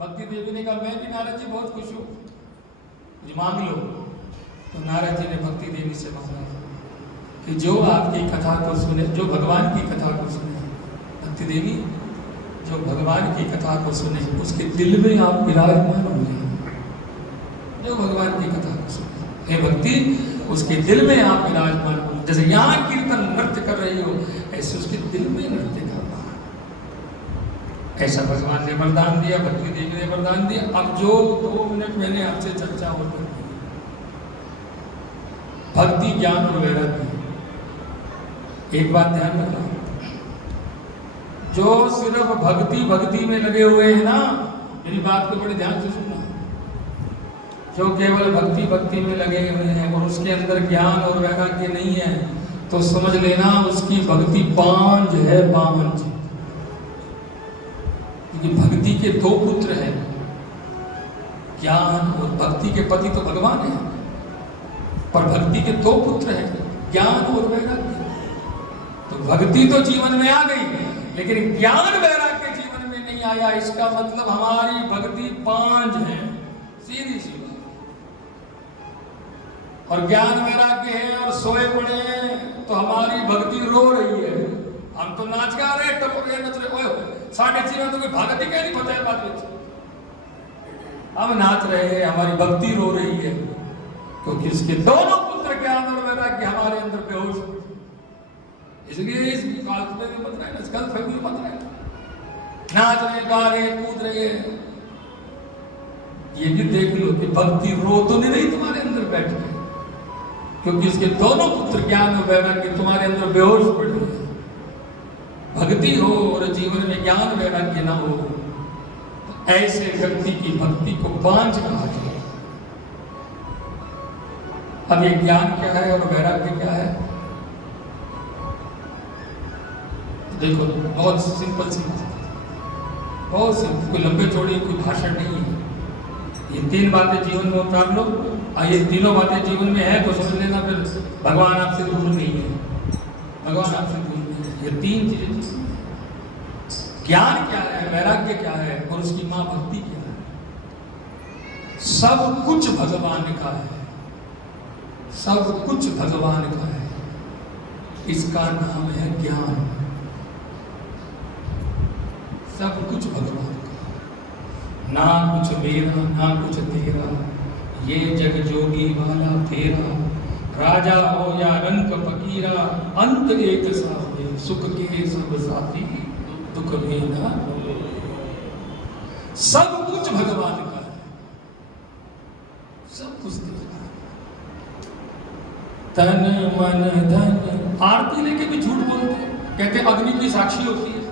भक्ति देवी ने कहा मैं भी नारद जी बहुत खुश हूँ, मांग लो। तो नारद जी ने भक्ति देवी से मांगा कि जो आपकी कथा को सुने, जो भगवान की कथा को सुने, भक्ति देवी जो भगवान की कथा को सुने उसके दिल में आप विराजमान हो जाए। जो भगवान की कथा को सुने, हे भक्ति, उसके दिल में आप विराजमान हो। जैसे यहाँ कीर्तन नृत्य कर रही हो, ऐसे उसके दिल में नृत्य करना। ऐसा भगवान ने वरदान दिया, भक्ति देवी ने वरदान दिया। अब जो 2 मिनट मैंने आपसे चर्चा और कर दी, भक्ति, ज्ञान और वैराग्य। एक बात ध्यान रखना, जो सिर्फ भक्ति में लगे हुए हैं ना, मेरी बात को बड़े ध्यान से सुनना, जो केवल भक्ति में लगे हुए हैं और उसके अंदर ज्ञान और वैराग्य नहीं है, तो समझ लेना उसकी भक्ति बांझ है, बांझ। क्योंकि भक्ति के 2 पुत्र हैं, ज्ञान और भक्ति के पति तो भगवान है, पर भक्ति के 2 पुत्र हैं, ज्ञान और वैराग्य। तो भक्ति तो जीवन में आ गई, लेकिन ज्ञान वैराग्य जीवन में नहीं आया। इसका मतलब हमारी भक्ति बांझ है, सीधी सी बात। और ज्ञान वैराग्य है और सोए पड़े हैं तो हमारी भक्ति रो रही है। हम तो नाच गा रहे, टप रहे, नच रहे, साढ़े 6 में तो कोई भगत ही क्या नहीं पता है बात में। हम नाच रहे हैं, हमारी भक्ति रो रही है, क्योंकि इसके दोनों पुत्र ज्ञान और वैराग्य हमारे अंदर बेहोश हो। इसलिए इस फालतू में मत रहे, गलत फहमी मत रहे। नाच रहे, गा रहे, कूद रहे, ये भी देख लो कि भक्ति रो तो नहीं रही तुम्हारे अंदर बैठ के, क्योंकि इसके दोनों पुत्र ज्ञान और वैराग्य तुम्हारे अंदर बेहोश पड़े हैं। भक्ति हो और जीवन में ज्ञान वैराग्य ना हो, तो ऐसे व्यक्ति की भक्ति को बांझ कहा जाए। अब ये ज्ञान क्या है और वैराग्य क्या है? देखो, बहुत सिंपल सी बात, बहुत सिंपल, कोई लंबे चौड़ी कोई भाषण नहीं है। ये 3 बातें जीवन में उतार लो, और ये तीनों बातें जीवन में है तो समझ लेना फिर भगवान आपसे दूर नहीं है, भगवान आपसे दूर नहीं है। ये 3 चीजें, ज्ञान क्या है, वैराग्य क्या है और उसकी मां भक्ति क्या है। सब कुछ भगवान का है, सब कुछ भगवान का है, इसका नाम है ज्ञान। सब कुछ भगवान का, ना कुछ मेरा ना कुछ तेरा, ये जग जोगी वाला तेरा, राजा हो या रंग फकीरा, अंत एक सा होए, सुख के सब साथी, दुख में ना। सब कुछ भगवान का है, सब कुछ भगवान। तन मन धन, आरती लेके भी झूठ बोलते हैं, कहते अग्नि की साक्षी होती है।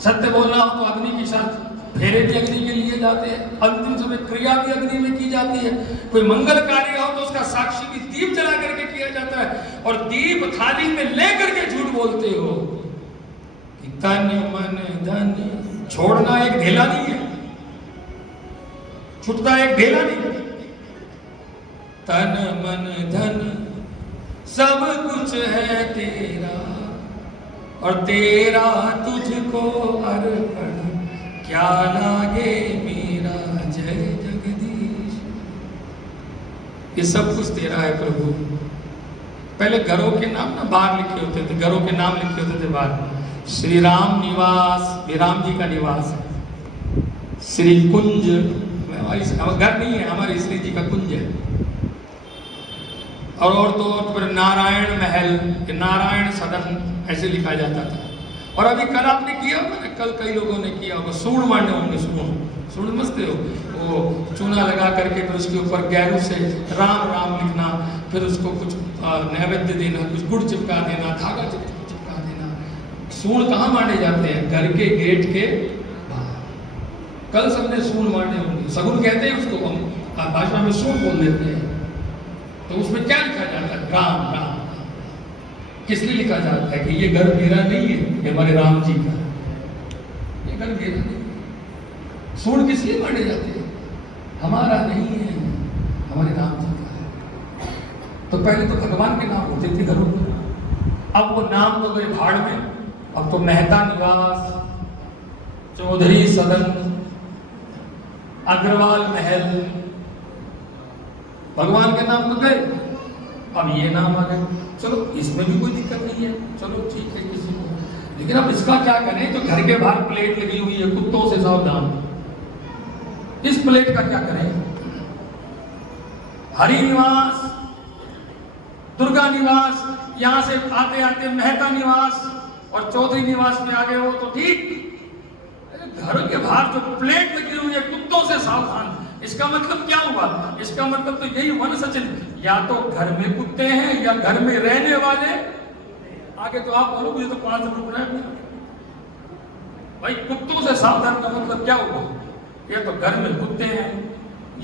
सत्य बोलना हो तो अग्नि की साक्षी, फेरे भी अग्नि के लिए जाते हैं, अंतिम समय क्रिया भी अग्नि में की जाती है। कोई मंगल कार्य हो तो उसका साक्षी भी दीप जला करके किया जाता है, और दीप थाली में लेकर के झूठ बोलते हो कि तन मन धन। छोड़ना एक ढेला नहीं है, छूटना एक ढेला नहीं है। तन मन धन सब कुछ है तेरा, और तेरा तुझको अर्पण, क्या लागे मेरा जय जगदीश। ये सब कुछ तेरा है प्रभु। पहले घरों के नाम ना बाहर लिखे होते थे, घरों के नाम लिखे होते थे बाहर। श्री राम निवास, राम जी का निवास है। श्री कुंज, घर नहीं है, हमारे श्री जी का कुंज है। और तो पर नारायण महल, नारायण सदन ऐसे लिखा जाता था। और अभी कल आपने किया होगा ना, कल कई लोगों ने किया होगा, सूंड मारने होंगे, सूंड समझते हो, वो चूना लगा करके फिर उसके ऊपर गैरू से राम राम लिखना, फिर उसको कुछ नैवेद्य देना, कुछ गुड़ चिपका देना, धागा चिपका देना। सूंड कहाँ मारने जाते हैं? घर के गेट के बाहर। कल सबने सूंड मारने होंगे, सगुन कहते हैं उसको, हम भाषा में सूंड बोल देते हैं। तो उसमें क्या लिखा जाता है? राम राम। किस लिए लिखा जाता है कि ये घर मेरा नहीं है, ये हमारे राम जी का, ये घर मेरा नहीं है। सूंड किस लिए मारे जाते हैं? हमारा नहीं है, हमारे राम जी का है। तो पहले तो भगवान के नाम होते थे घरों में, अब वो नाम तो गए भाड़ में। अब तो मेहता निवास, चौधरी सदन, अग्रवाल महल, भगवान के नाम तो गए, अब ये नाम आ गए। चलो इसमें भी कोई दिक्कत नहीं है, चलो ठीक है किसी को, लेकिन अब इसका क्या करें? जो घर के बाहर प्लेट लगी हुई है कुत्तों से सावधान, इस प्लेट का क्या करें? हरि निवास, दुर्गा निवास, यहां से आते आते मेहता निवास और चौधरी निवास में आ गए हो तो ठीक। घर के बाहर जो प्लेट लगी हुई है कुत्तों से सावधान, इसका मतलब क्या हुआ? इसका मतलब तो यही हुआ ना सचिन, या तो घर में कुत्ते हैं या घर में रहने वाले। आगे तो आप बोलो मुझे तो 5 रुक रहे हैं भाई। कुत्तों से सावधान का मतलब क्या हुआ? या तो घर में कुत्ते हैं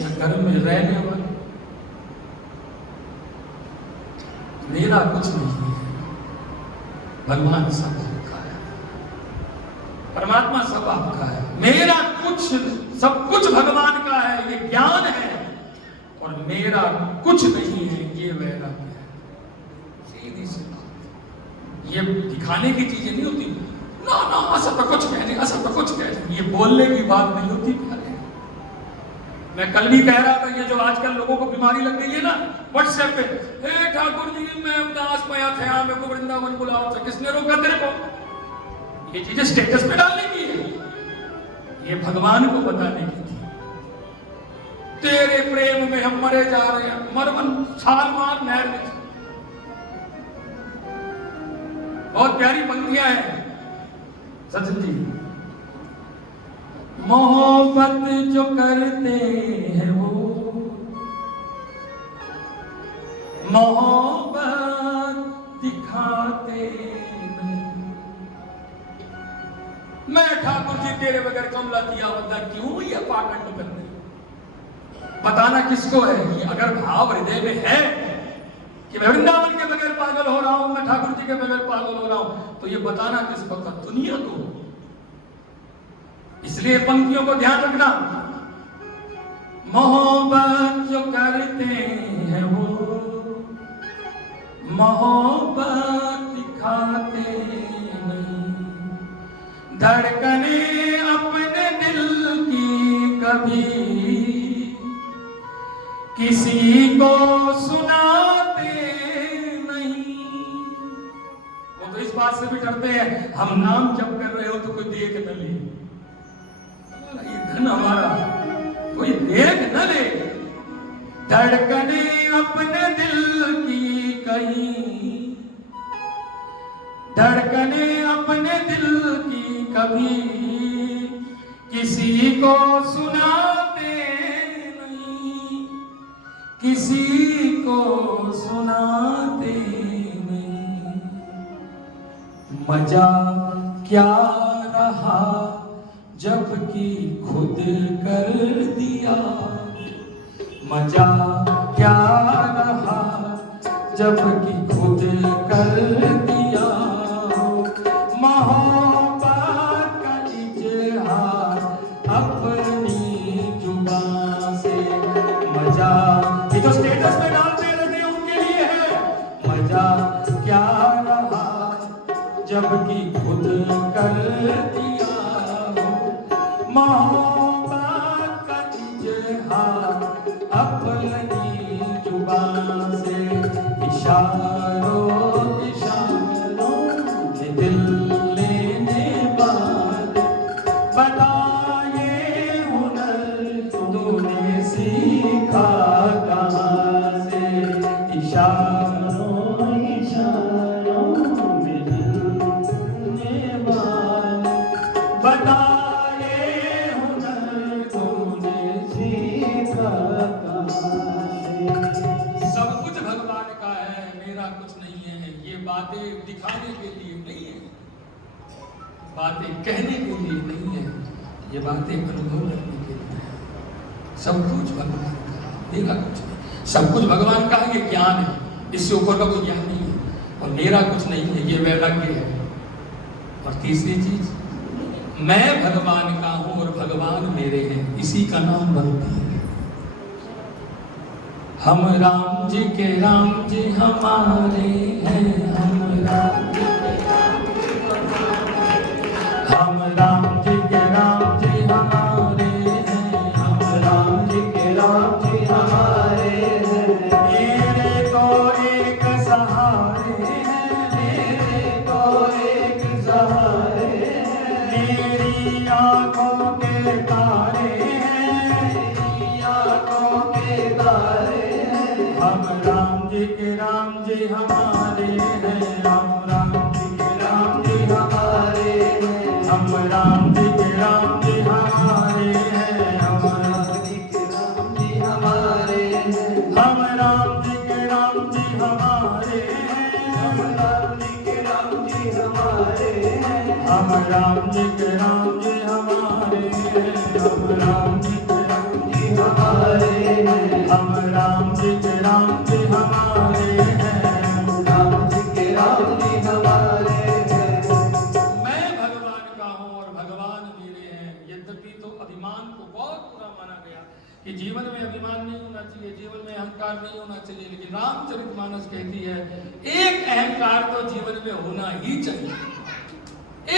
या घर में रहने वाले। मेरा कुछ नहीं है, भगवान सब आपका है, परमात्मा सब आपका है। मेरा कुछ, सब कुछ भगवान का है, ये ज्ञान है, और मेरा कुछ नहीं है, ये वैराग्य है। सीधी सी बात, ये दिखाने की चीजें नहीं होती ना, ना ऐसा तो कुछ कह नहीं, ऐसा तो कुछ कह नहीं, ये बोलने की बात नहीं होती। मैं कल भी कह रहा था, ये जो आजकल लोगों को बीमारी लग गई है ना व्हाट्सएप पे, हे ठाकुर जी मैं उदास पया था, मेरे को वृंदावन बुलाओ, तो किसने रोका तेरे को? ये चीजें स्टेटस पे डालने की है, ये भगवान को बताने की थी। तेरे प्रेम में हम मरे जा रहे हैं, मरमन छाल मार नहर में। बहुत प्यारी पंक्तियां हैं सचिन जी। मोहब्बत जो करते हैं वो मोहब्बत दिखाते नहीं। मैं ठाकुर जी तेरे बगैर कमला दिया बंदा क्यों ये पाखंड करते? बताना किसको है? ये अगर भाव हृदय में है कि मैं वृंदावन के बगैर पागल हो रहा हूं, मैं ठाकुर जी के बगैर पागल हो रहा हूं, तो ये बताना किसको? दुनिया को। इसलिए पंक्तियों को ध्यान रखना। मोहब्बत जो करते हैं वो मोहब्बत दिखाते नहीं। धड़कने अपने दिल की कभी किसी को सुनाते नहीं। वो तो इस बात से भी डरते हैं हम नाम जप कर रहे हो तो कोई देख न ले, ये धन हमारा कोई देख न ले। धड़कने अपने दिल की कहीं, धड़कने अपने दिल की कभी किसी को सुनाते नहीं, किसी को सुनाते नहीं। मजा क्या रहा जबकि खुद कर दिया, मजा क्या रहा जबकि खुद कर दिया। मोहब्बत का इजहार अपनी जुबान से, मजा ये जो स्टेटस में डालते रहते हैं उनके लिए है। मजा क्या रहा जबकि खुद कर दिया। मोहब्बत का इजहार अपनी जुबान से, इशारों इशारों में दिल लेने वाले। बताए हुनर तूने सीखा कहाँ से? इशारों इशारों में दिल लेने वाले। बताए हुनर तूने सीखा कहाँ से? सब कुछ भगवान का है, मेरा कुछ नहीं है। ये बातें दिखाने के लिए नहीं है, बातें कहने के लिए नहीं है, ये बातें अनुभव करने के लिए है। सब कुछ भगवान का है, मेरा कुछ नहीं। सब कुछ भगवान का है, ये ज्ञान है, इससे ऊपर का कोई ज्ञान नहीं है। और मेरा कुछ नहीं है, ये वैराग्य है। और तीसरी चीज, मैं भगवान का हूं और भगवान मेरे हैं, इसी का नाम भक्ति है। हम राम जी के राम जी हमारे हैं, हम राम जी के राम जी हमारे, हम राम जी के राम जी हमारे हैं, हम जी हमारे हैं, राम राम जी के राम जी हमारे हैं, हम राम जी के राम जी हमारे हैं, हम राम जी के राम जी हमारे हैं, हम राम जी के राम जी हमारे हैं, हम राम जी के राम जी हमारे हैं, हम राम जी के राम जी हमारे हैं, हम राम जी के राम जी हमारे हैं, हम राम जी के राम जी हमारे हैं, राम जी के राम जी हमारे हैं। मैं भगवान का हूँ और भगवान मेरे हैं। यद्यपि तो अभिमान को बहुत बुरा माना गया कि जीवन में अभिमान नहीं होना चाहिए, जीवन में अहंकार नहीं होना चाहिए, लेकिन रामचरितमानस कहती है एक अहंकार तो जीवन में होना ही चाहिए,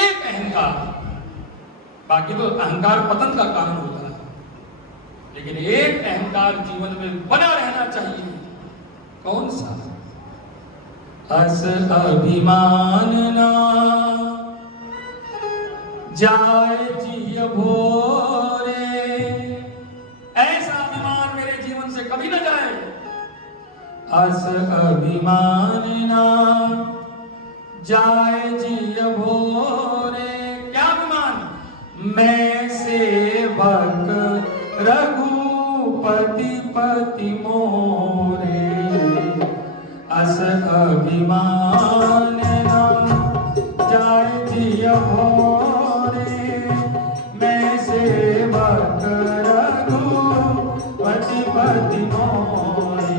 एक अहंकार। बाकी तो अहंकार पतन का कारण होता है, लेकिन एक अहंकार जीवन में बना रहना चाहिए। कौन सा? अस अभिमान ना जाए जिय भोरे, ऐसा अभिमान मेरे जीवन से कभी ना जाए। अस अभिमान ना जाए जिय भोरे, क्या अभिमान? मैं सेवक रघुपति पति मोरे, अस अभिमान ना जाए जिय भोरे, मैं सेवक रघुपति पति मोरे,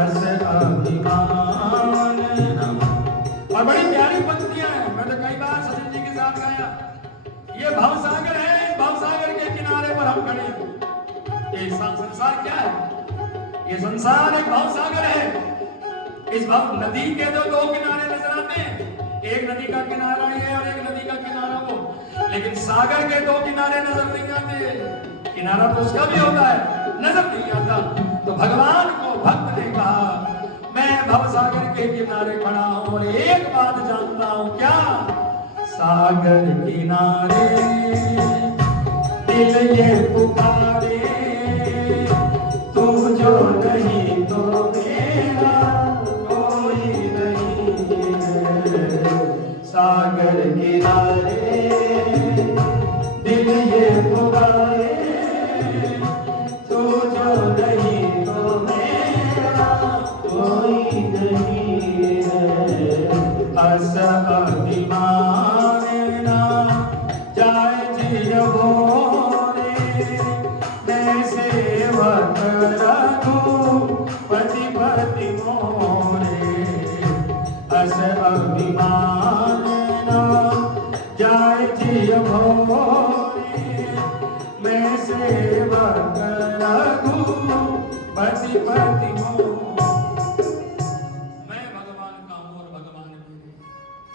अस अभिमान ना। और बड़ी प्यारी पंक्तियां हैं, मैं तो कई बार सचिन जी के साथ गाया। ये भवसागर है, भवसागर के किनारे पर हम खड़े हैं। ये संसार क्या है? ये संसार एक भवसागर है। इस भव नदी के तो दो किनारे नजर आते हैं, एक नदी का किनारा ये और एक नदी का किनारा वो, लेकिन सागर के दो किनारे नजर नहीं आते। किनारा तो उसका भी होता है, नजर नहीं आता। तो भगवान को भक्त ने कहा मैं भवसागर के किनारे खड़ा हूं और एक बात जानता हूं, क्या? सागर किनारे दिल ये पुकारे, तू जो नहीं तो मेरा कोई नहीं है। सागर किनारे दिल ये पुकारे, तू जो नहीं तो मेरा कोई नहीं है। अस अभिमान ना जाए जिय भोरे, मैं सेवक रघुपति पति मोरे, अस अभिमान ना जाए जिय भोरे, मैं सेवक रघुपति पति मोरे।